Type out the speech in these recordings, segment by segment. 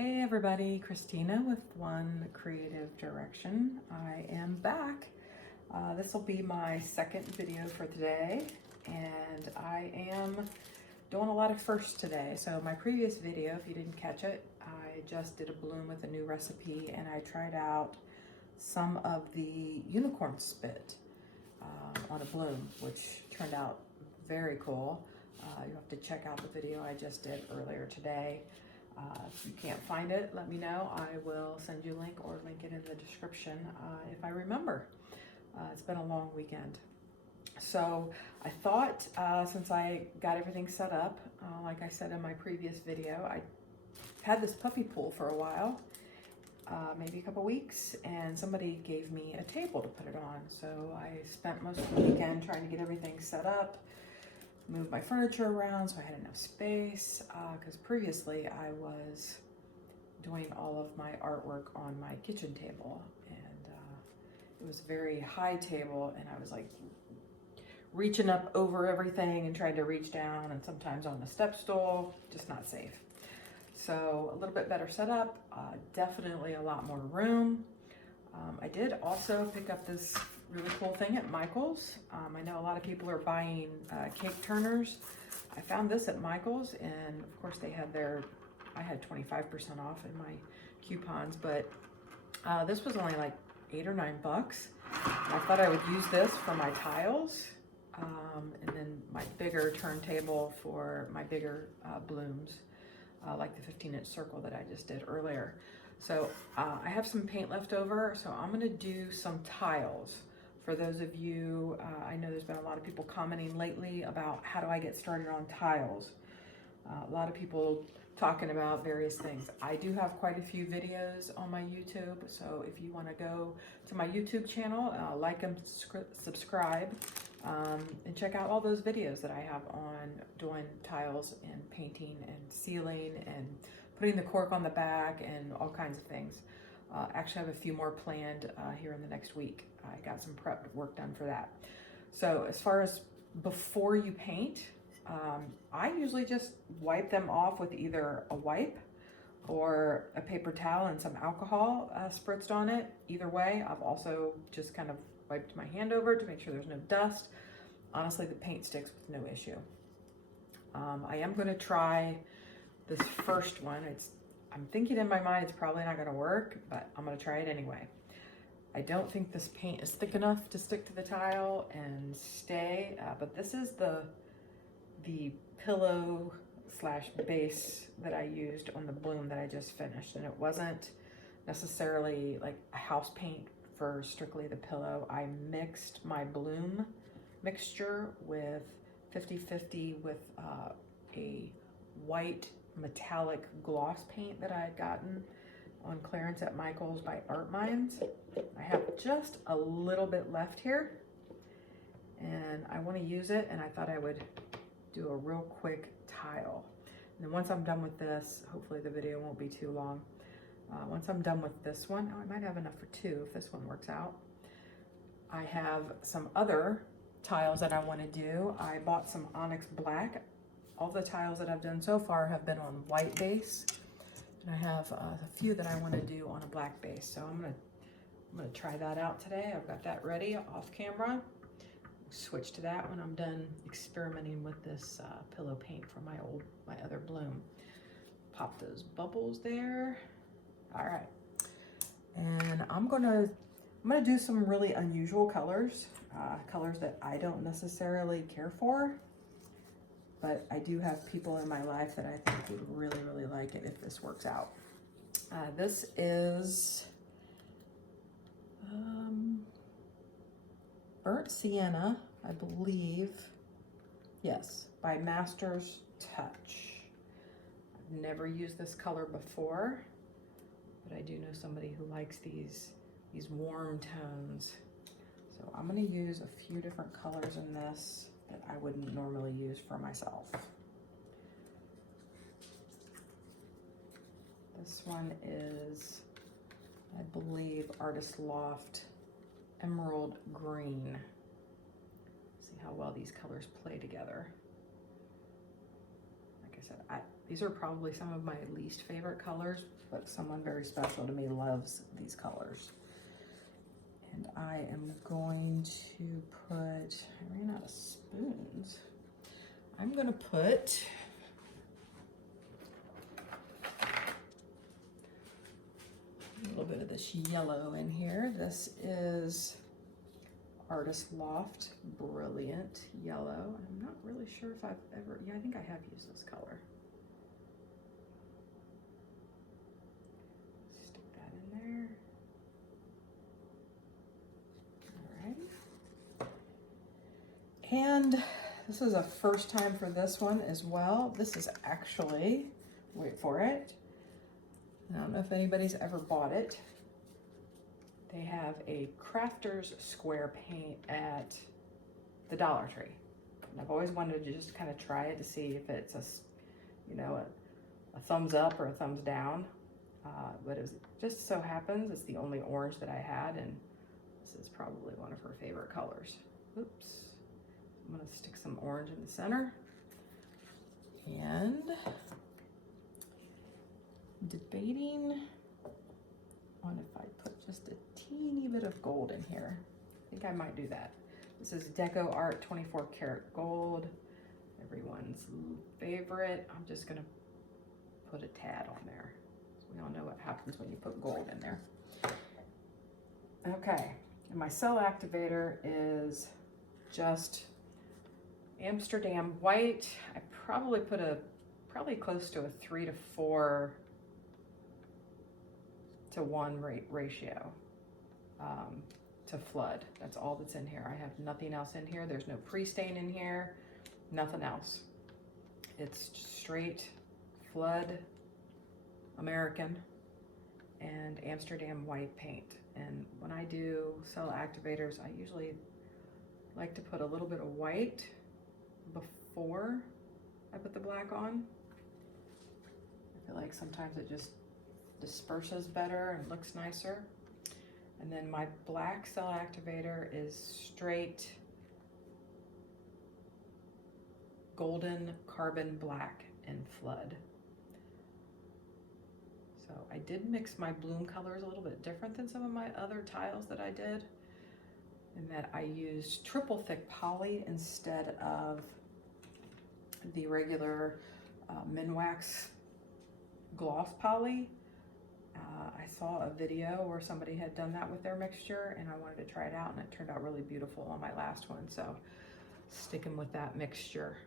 Hey everybody, Christina with One Creative Direction. I am back. This will be my second video for today, and I am doing a lot of firsts today. So my previous video, if you didn't catch it, I just did a bloom with a new recipe, and I tried out some of the unicorn spit on a bloom, which turned out very cool. You'll have to check out the video I just did earlier today. If you can't find it, let me know. I will send you a link or link it in the description if I remember. It's been a long weekend. So I thought since I got everything set up, like I said in my previous video, I had this puppy pool for a while, maybe a couple weeks, and somebody gave me a table to put it on. So I spent most of the weekend trying to get everything set up, move my furniture around so I had enough space, because previously I was doing all of my artwork on my kitchen table, and it was a very high table, and I was like reaching up over everything and trying to reach down, and sometimes on the step stool, just not safe. So a little bit better setup, definitely a lot more room. I did also pick up this really cool thing at Michael's. I know a lot of people are buying cake turners. I found this at Michael's, and of course they had I had 25% off in my coupons, but this was only like $8 or $9. I thought I would use this for my tiles, and then my bigger turntable for my bigger blooms, like the 15-inch circle that I just did earlier. So I have some paint left over, so I'm gonna do some tiles. For those of you, I know there's been a lot of people commenting lately about how do I get started on tiles. A lot of people talking about various things. I do have quite a few videos on my YouTube, so if you wanna go to my YouTube channel, like and subscribe, and check out all those videos that I have on doing tiles and painting and sealing and putting the cork on the back and all kinds of things. Actually, I have a few more planned here in the next week. I got some prep work done for that. So as far as before you paint, I usually just wipe them off with either a wipe or a paper towel and some alcohol spritzed on it. Either way, I've also just kind of wiped my hand over to make sure there's no dust. Honestly, the paint sticks with no issue. I am going to try this first one. I'm thinking in my mind it's probably not going to work, but I'm going to try it anyway. I don't think this paint is thick enough to stick to the tile and stay, but this is the pillow / base that I used on the bloom that I just finished, and it wasn't necessarily like a house paint for strictly the pillow. I mixed my bloom mixture with 50/50 with a white metallic gloss paint that I had gotten on clearance at Michael's by Art Minds. I have just a little bit left here, and I want to use it, and I thought I would do a real quick tile. And then once I'm done with this, hopefully the video won't be too long. Once I'm done with this one, I might have enough for two if this one works out. I have some other tiles that I want to do. I bought some Onyx Black. All the tiles that I've done so far have been on white base, and I have a few that I want to do on a black base. So I'm gonna try that out today. I've got that ready off camera. Switch to that when I'm done experimenting with this pillow paint from my other bloom. Pop those bubbles there. All right, and I'm gonna do some really unusual colors, colors that I don't necessarily care for, but I do have people in my life that I think would really, really like it if this works out. This is Burnt Sienna, I believe. Yes, by Master's Touch. I've never used this color before, but I do know somebody who likes these warm tones. So I'm gonna use a few different colors in this that I wouldn't normally use for myself. This one is, I believe, Artist Loft Emerald Green. See how well these colors play together. Like I said, These are probably some of my least favorite colors, but someone very special to me loves these colors. And I am going to put, I ran out of spoons. I'm gonna put a little bit of this yellow in here. This is Artist Loft Brilliant Yellow. I'm not really sure if I've ever, yeah, I think I have used this color. Stick that in there. All right. And this is a first time for this one as well. This is actually, wait for it. I don't know if anybody's ever bought it. They have a Crafter's Square paint at the Dollar Tree. And I've always wanted to just kind of try it to see if it's a, you know, a thumbs up or a thumbs down. But it just so happens it's the only orange that I had, and this is probably one of her favorite colors. Oops. I'm gonna stick some orange in the center. And debating on if I put just a teeny bit of gold in here. I think I might do that. This is Deco Art 24 karat gold. Everyone's favorite. I'm just gonna put a tad on there. We all know what happens when you put gold in there. Okay, and my cell activator is just Amsterdam white. I probably put probably close to a 3 to 4 to 1 ratio to flood. That's all that's in here. I have nothing else in here. There's no pre-stain in here, nothing else. It's straight flood American and Amsterdam white paint. And when I do cell activators, I usually like to put a little bit of white before I put the black on. I feel like sometimes it just disperses better and looks nicer. And then my black cell activator is straight golden carbon black in flood. So I did mix my bloom colors a little bit different than some of my other tiles that I did, in that I used triple thick poly instead of the regular Minwax gloss poly. I saw a video where somebody had done that with their mixture, and I wanted to try it out, and it turned out really beautiful on my last one. So sticking with that mixture.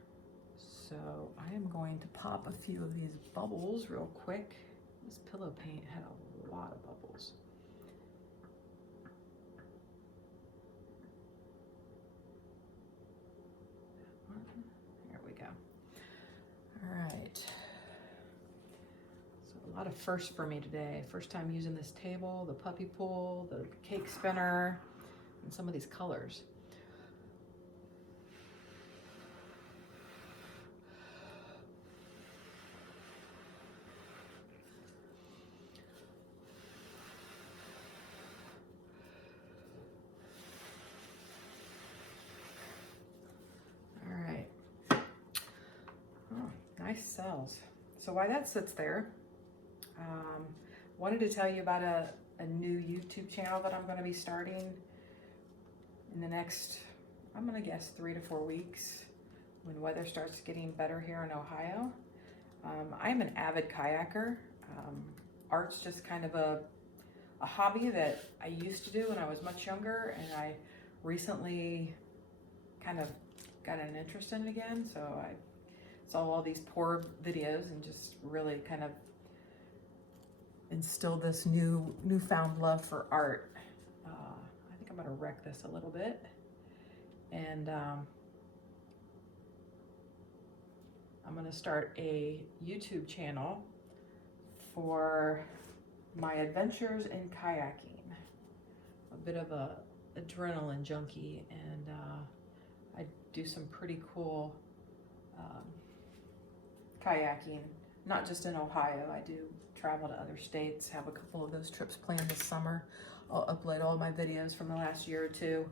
So I am going to pop a few of these bubbles real quick. This pillow paint had a lot of bubbles. There we go. All right. So a lot of firsts for me today. First time using this table, the puppy pool, the cake spinner, and some of these colors. Nice cells. So while that sits there, wanted to tell you about a new YouTube channel that I'm going to be starting in the next, I'm going to guess 3 to 4 weeks, when weather starts getting better here in Ohio. I'm an avid kayaker. Art's just kind of a hobby that I used to do when I was much younger, and I recently kind of got an interest in it again. So I saw all these poor videos and just really kind of instilled this newfound love for art. I think I'm gonna wreck this a little bit. And I'm gonna start a YouTube channel for my adventures in kayaking. A bit of a adrenaline junkie, and I do some pretty cool kayaking, not just in Ohio. I do travel to other states, have a couple of those trips planned this summer. I'll upload all my videos from the last year or two.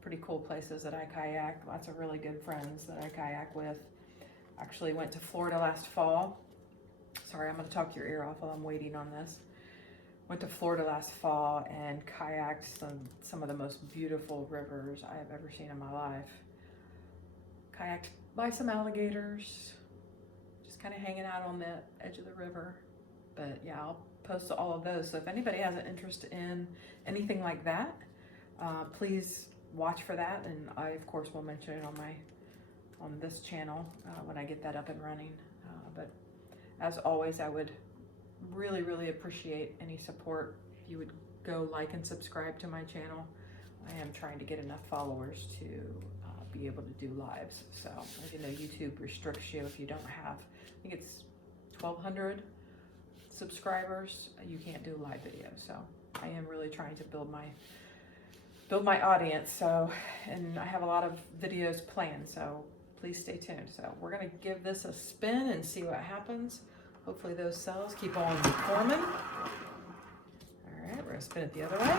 Pretty cool places that I kayak, lots of really good friends that I kayak with. Actually went to Florida last fall sorry, I'm gonna talk your ear off while I'm waiting on this. Went to Florida last fall and kayaked some of the most beautiful rivers I have ever seen in my life. Kayaked by some alligators, just kind of hanging out on the edge of the river. But yeah, I'll post all of those. So if anybody has an interest in anything like that, please watch for that. And I, of course, will mention it on this channel when I get that up and running. But as always, I would really, really appreciate any support. If you would go like and subscribe to my channel. I am trying to get enough followers to be able to do lives. So as you know, YouTube restricts you if you don't have, I think it's 1,200 subscribers, you can't do live videos. So I am really trying to build my audience. So, and I have a lot of videos planned, so please stay tuned. So we're gonna give this a spin and see what happens. Hopefully those cells keep on forming. All right, we're gonna spin it the other way.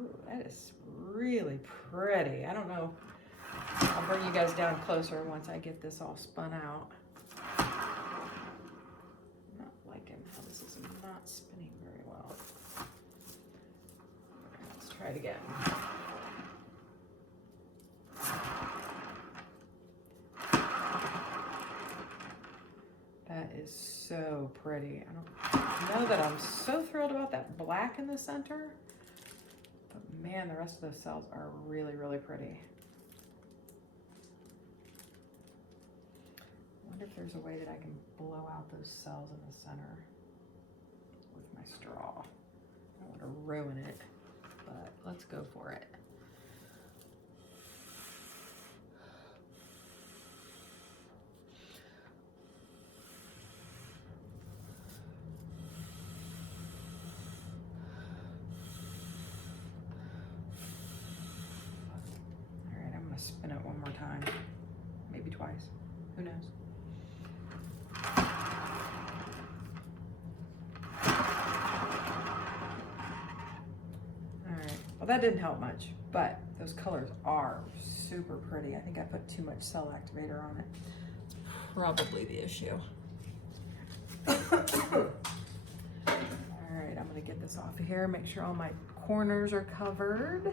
Ooh, that is really pretty. I don't know, I'll bring you guys down closer once I get this all spun out. Not liking how this is not spinning very well. All right, let's try it again. That is so pretty. I don't know that I'm so thrilled about that black in the center, but man, the rest of those cells are really, really pretty. I wonder if there's a way that I can blow out those cells in the center with my straw. I don't want to ruin it, but let's go for it. Spin it one more time, maybe twice, who knows. All right, well that didn't help much, but those colors are super pretty. I think I put too much cell activator on it. It's probably the issue. All right, I'm gonna get this off of here, make sure all my corners are covered.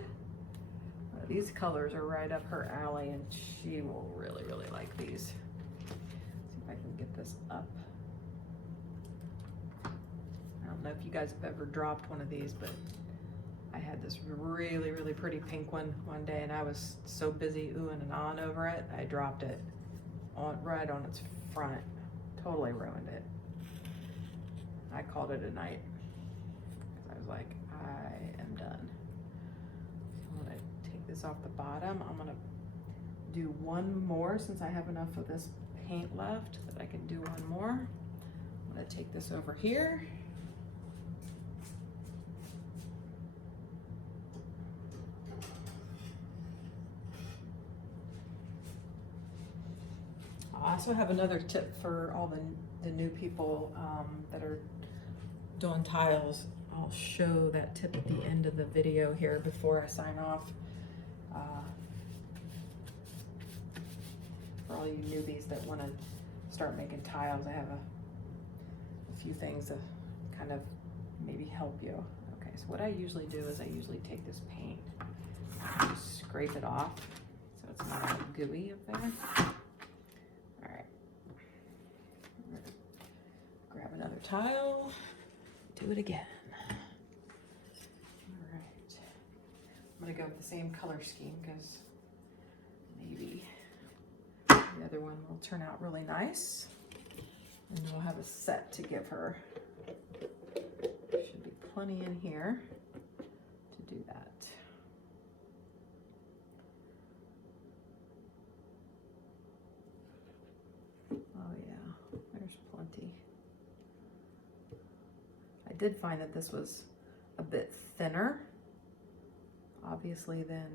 These colors are right up her alley, and she will really, really like these. See if I can get this up. I don't know if you guys have ever dropped one of these, but I had this really, really pretty pink one day, and I was so busy oohing and ahhing over it, I dropped it right on its front. Totally ruined it. I called it a night. I was like, I am done. This off the bottom. I'm gonna do one more since I have enough of this paint left that I can do one more. I'm gonna take this over here. I also have another tip for all the new people that are doing tiles. I'll show that tip at the end of the video here before I sign off. For all you newbies that want to start making tiles, I have a few things to kind of maybe help you. Okay, so what I usually do is I usually take this paint and just scrape it off so it's not all gooey up there. All right, grab another tile, do it again. All right, I'm gonna go with the same color scheme because maybe the other one will turn out really nice, and we'll have a set to give her. There should be plenty in here to do that. Oh yeah, there's plenty. I did find that this was a bit thinner, obviously, than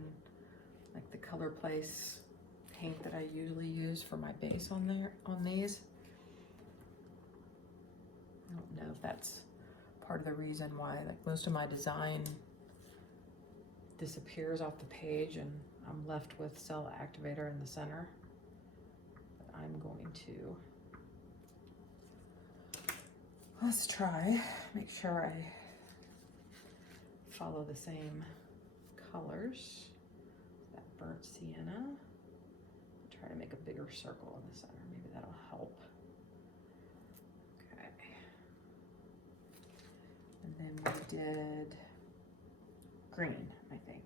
like the Color Place paint that I usually use for my base on these. I don't know if that's part of the reason why like most of my design disappears off the page and I'm left with cell activator in the center. But I'm going to Let's try, make sure I follow the same colors. That burnt sienna. Try to make a bigger circle in the center. Maybe that'll help. Okay. And then we did green, I think.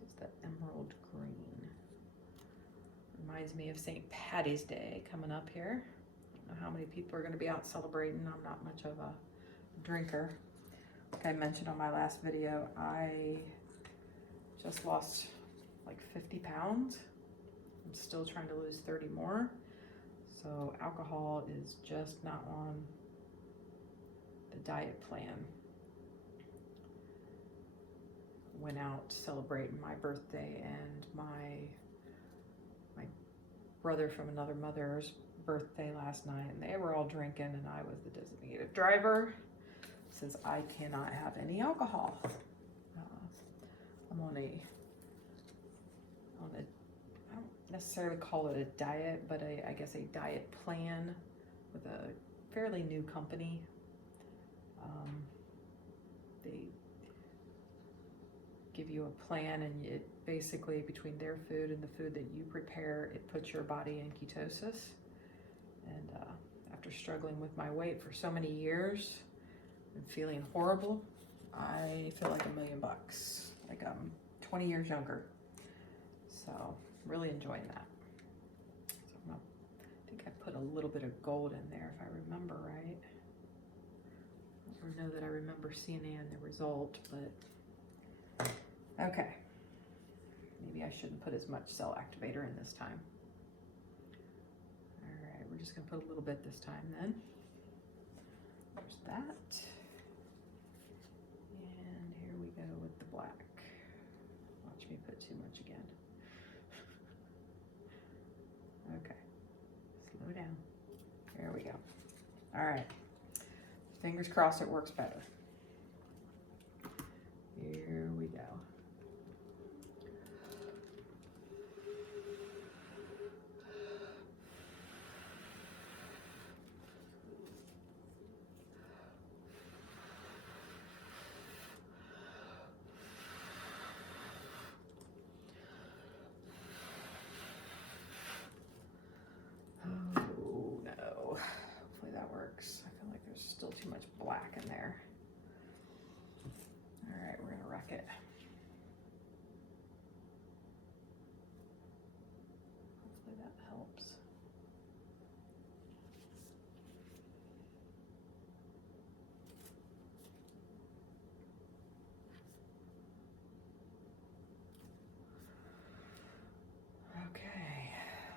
This is the emerald green. Reminds me of St. Patty's Day coming up here. I don't know how many people are going to be out celebrating. I'm not much of a drinker. Like I mentioned on my last video, I just lost like 50 pounds. I'm still trying to lose 30 more. So alcohol is just not on the diet plan. Went out celebrating my birthday and my brother from another mother's birthday last night, and they were all drinking, and I was the designated driver since I cannot have any alcohol. I'm on a, I don't necessarily call it a diet, but I guess a diet plan with a fairly new company. They give you a plan, and it basically, between their food and the food that you prepare, it puts your body in ketosis. And after struggling with my weight for so many years and feeling horrible, I feel like $1 million bucks, like I'm 20 years younger. So really enjoying that. So I think I put a little bit of gold in there if I remember right. I don't know that I remember seeing it in the result, but okay. Maybe I shouldn't put as much cell activator in this time. All right, we're just gonna put a little bit this time then. There's that. And here we go with the black. Watch me put too much again. Okay, slow down. There we go. All right, fingers crossed it works better. Here we go. Oh no, hopefully that works. I feel like there's still too much black in there. All right, we're gonna wreck it. Hopefully that helps. Okay,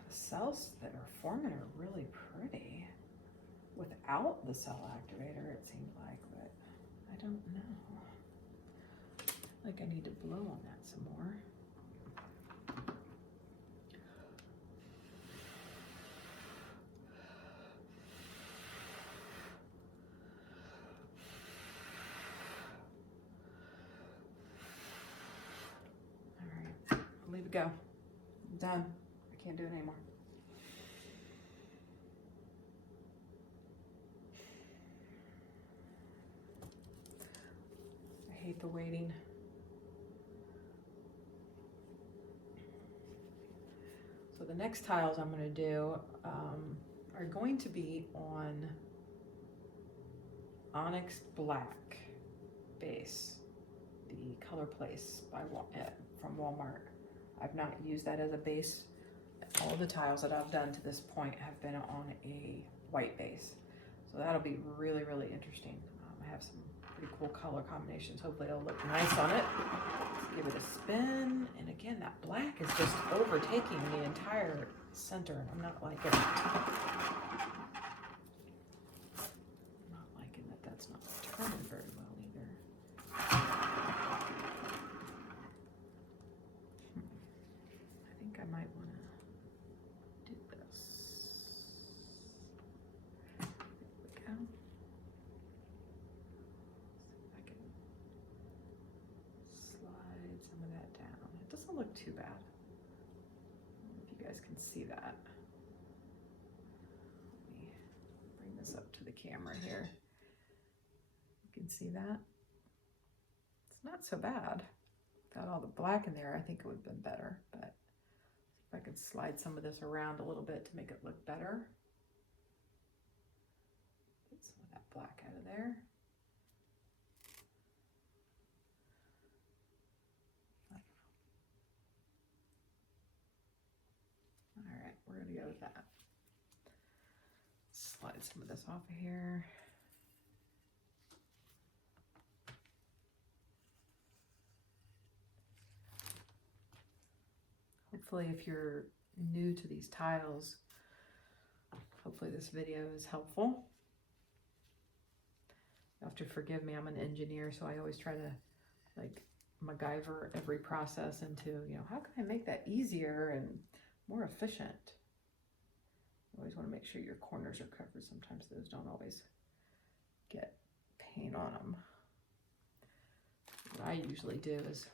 the cells that are forming are really pretty without the cell activator, it seems like, but I don't know. Like I need to blow on that some more. All right, I'll leave it go. I'm done. I can't do it anymore. I hate the waiting. So the next tiles I'm going to do are going to be on Onyx Black base, the Color Place by from Walmart. I've not used that as a base. All the tiles that I've done to this point have been on a white base. So that'll be really, really interesting. I have some pretty cool color combinations. Hopefully it'll look nice on it. Let's give it a spin. And again, that black is just overtaking the entire center, and I'm not liking it. I'm not liking that that's not turning very well either. I think I might want to do this. There we go. See if I can slide some of that down. It doesn't look too bad. I don't know if you guys can see that. camera here. You can see that. It's not so bad. Got all the black in there. I think it would have been better, but if I could slide some of this around a little bit to make it look better. Get some of that black out of there. All right, we're gonna go with that. Slide some of this off of here. Hopefully, if you're new to these tiles, hopefully this video is helpful. You have to forgive me, I'm an engineer, so I always try to like MacGyver every process into, you know, how can I make that easier and more efficient? You always want to make sure your corners are covered. Sometimes those don't always get paint on them. What I usually do is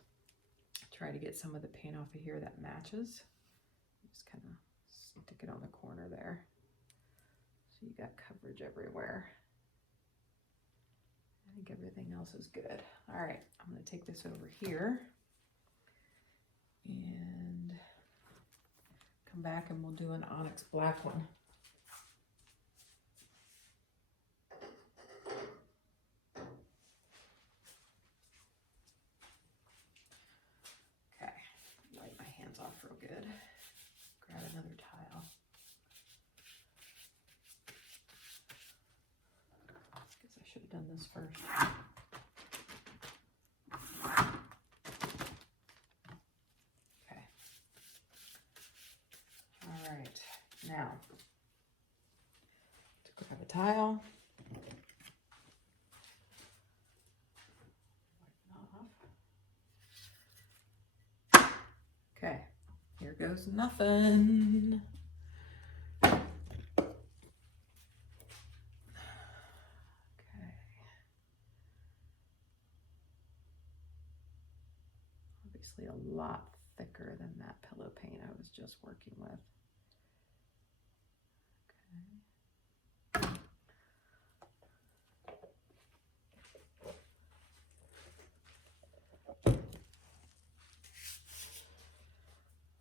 try to get some of the paint off of here that matches. Just kind of stick it on the corner there. So you got coverage everywhere. I think everything else is good. All right, I'm going to take this over here and come back and we'll do an Onyx Black one. Okay, wipe my hands off real good. Grab another tile. Guess I should have done this first. Okay. All right, now to grab a tile. Okay, here goes nothing. Okay. Obviously a lot thicker than that pillow paint I was just working with.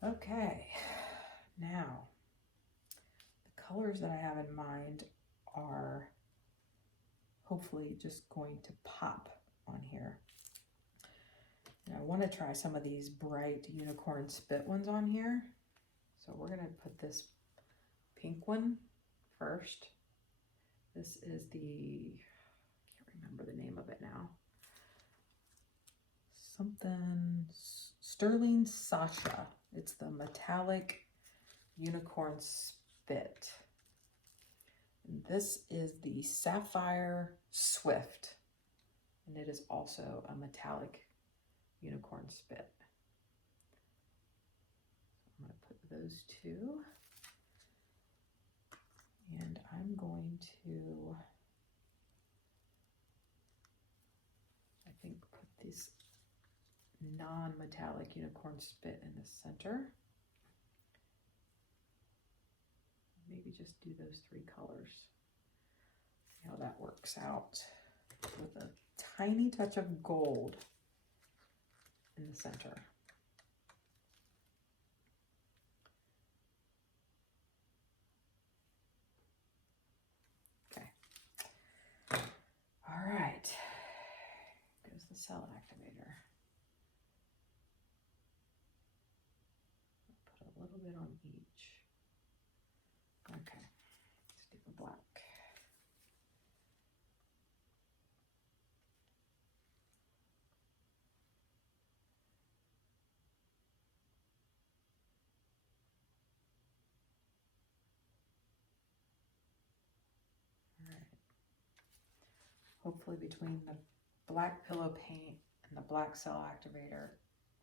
Okay, now the colors that I have in mind are hopefully just going to pop on here. And I want to try some of these bright unicorn spit ones on here. So we're going to put this pink one first. This is the, I can't remember the name of it now. Something, Sterling Sasha. It's the metallic unicorn spit. And this is the Sapphire Swift. And it is also a metallic unicorn spit. I'm going to put those two. And I'm going to, I think, put this non-metallic unicorn spit in the center. Maybe just do those three colors. See how that works out with a tiny touch of gold in the center. Okay. All right. Goes the cell activator. Put a little bit on each. Okay. Let's do the black. Hopefully between the black pillow paint and the black cell activator,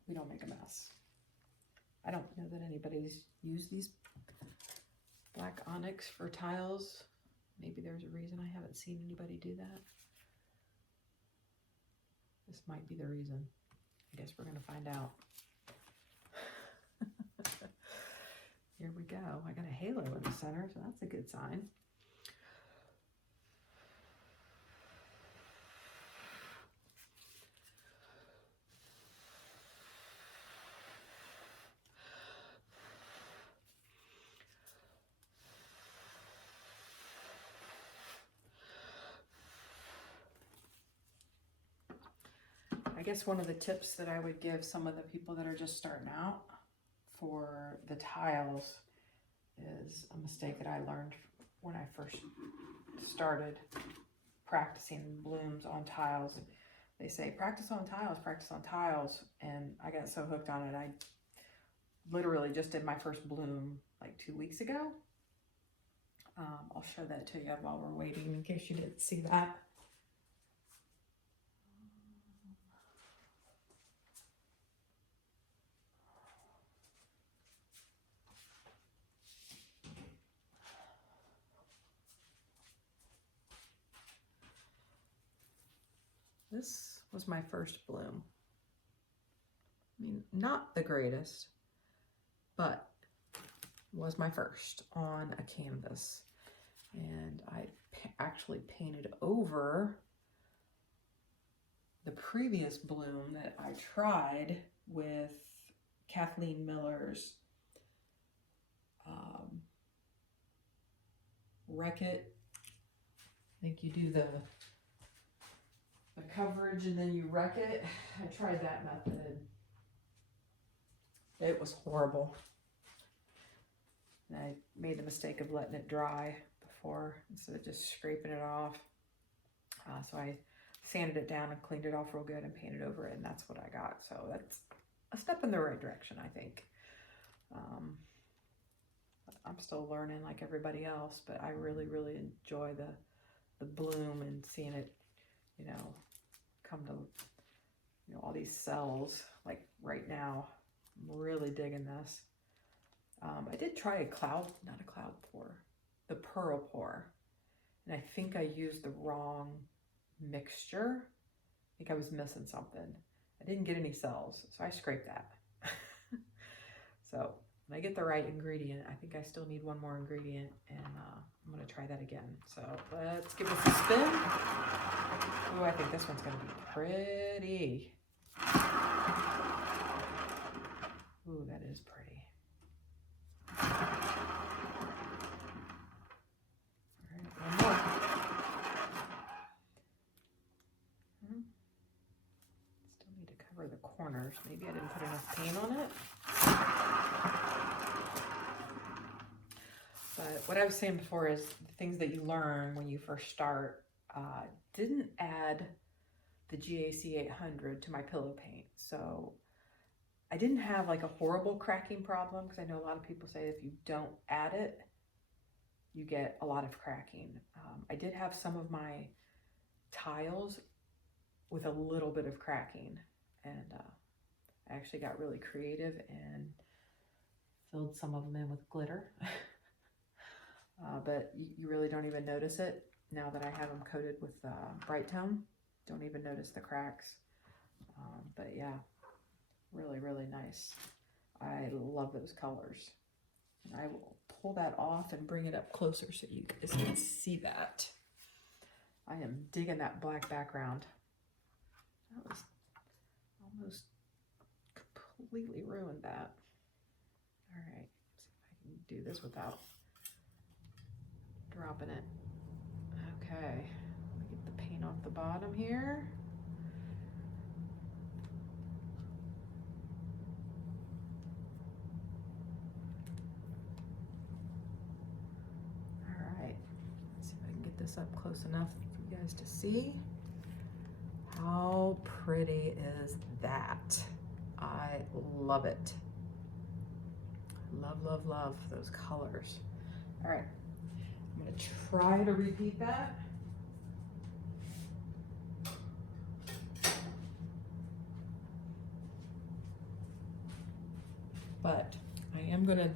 we don't make a mess. I don't know that anybody's used these black onyx for tiles. Maybe there's a reason I haven't seen anybody do that. This might be the reason. I guess we're gonna find out. Here we go. I got a halo in the center, so that's a good sign. guess one of the tips that I would give some of the people that are just starting out for the tiles is a mistake that I learned when I first started practicing blooms on tiles. They say, practice on tiles, and I got so hooked on it. I literally just did my first bloom like 2 weeks ago. I'll show that to you while we're waiting in case you didn't see that. This was my first bloom. I mean, not the greatest, but was my first on a canvas. And I actually painted over the previous bloom that I tried with Kathleen Miller's Wreck It. I think you do the coverage and then you wreck it. I tried that method. It was horrible. And I made the mistake of letting it dry before instead of just scraping it off. So I sanded it down and cleaned it off real good and painted over it, and that's what I got. So that's a step in the right direction, I think. I'm still learning like everybody else, but I really, really enjoy the bloom and seeing it, you know, come to, you know, all these cells. Like right now, I'm really digging this. I did try a cloud, not a cloud pour, the pearl pour, and I think I used the wrong mixture. I think I was missing something. I didn't get any cells, so I scraped that. So when I get the right ingredient, I think I still need one more ingredient, and I'm gonna try that again. So let's give this a spin. Oh, I think this one's gonna be pretty. Ooh, that is pretty. All right, one more. Still need to cover the corners. Maybe I didn't put enough paint on it. But what I was saying before is the things that you learn when you first start. Didn't add the GAC 800 to my pillow paint. So I didn't have like a horrible cracking problem, because I know a lot of people say if you don't add it, you get a lot of cracking. I did have some of my tiles with a little bit of cracking, and I actually got really creative and filled some of them in with glitter. But you really don't even notice it now that I have them coated with Brite Tone. Don't even notice the cracks. But yeah, really, really nice. I love those colors. And I will pull that off and bring it up closer so you guys can see that. I am digging that black background. That was almost completely ruined that. All right, let's see if I can do this without dropping it. Okay, let me get the paint off the bottom here. All right, let's see if I can get this up close enough for you guys to see. How pretty is that? I love it. Love, love, love those colors. All right, I'm gonna try to repeat that. But I am gonna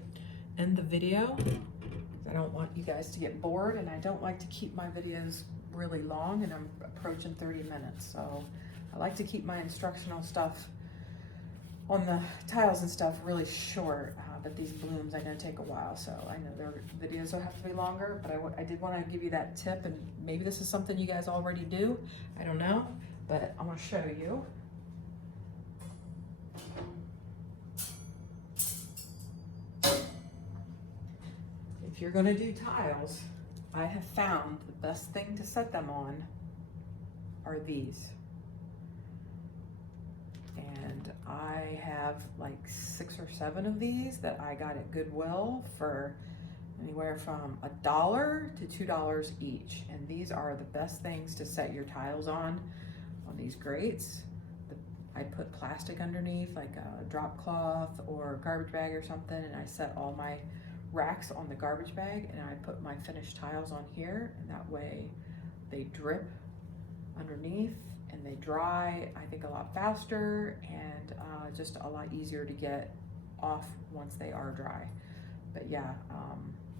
end the video. I don't want you guys to get bored, and I don't like to keep my videos really long, and I'm approaching 30 minutes. So I like to keep my instructional stuff on the tiles and stuff really short, but these blooms I know take a while, so I know their videos will have to be longer, but I did want to give you that tip, and maybe this is something you guys already do, I don't know, but I'm going to show you. If you're going to do tiles, I have found the best thing to set them on are these. and I have like 6 or 7 of these that I got at Goodwill for anywhere from $1 to $2 each. And these are the best things to set your tiles on these grates. I put plastic underneath, like a drop cloth or garbage bag or something, and I set all my racks on the garbage bag, and I put my finished tiles on here, and that way they drip underneath and they dry, I think, a lot faster, and just a lot easier to get off once they are dry. But yeah,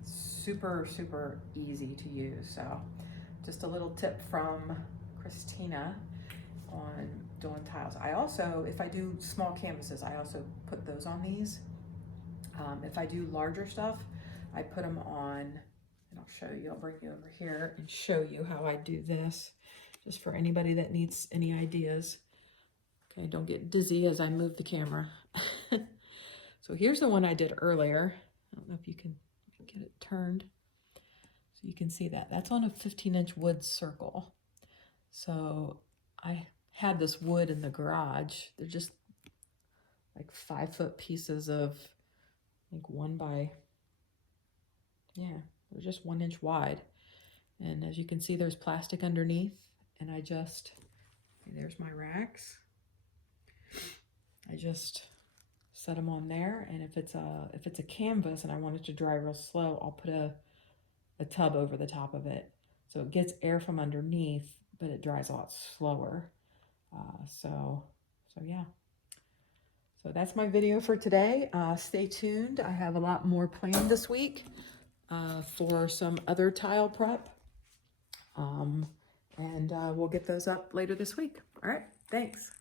super, super easy to use. So just a little tip from Christina on doing tiles. I also, if I do small canvases, I also put those on these. If I do larger stuff, I put them on, and I'll show you, I'll bring you over here and show you how I do this, just for anybody that needs any ideas. Okay, don't get dizzy as I move the camera. So here's the one I did earlier. I don't know if you can get it turned. So you can see that. That's on a 15-inch wood circle. So I had this wood in the garage. They're just like 5-foot pieces of, I think, 1 by, yeah, they're just 1 inch wide. And as you can see, there's plastic underneath, and I just, there's my racks. I just set them on there, and if it's a canvas and I want it to dry real slow, I'll put a tub over the top of it, so it gets air from underneath, but it dries a lot slower. So yeah. So that's my video for today. Stay tuned. I have a lot more planned this week for some other tile prep. And we'll get those up later this week. All right, thanks.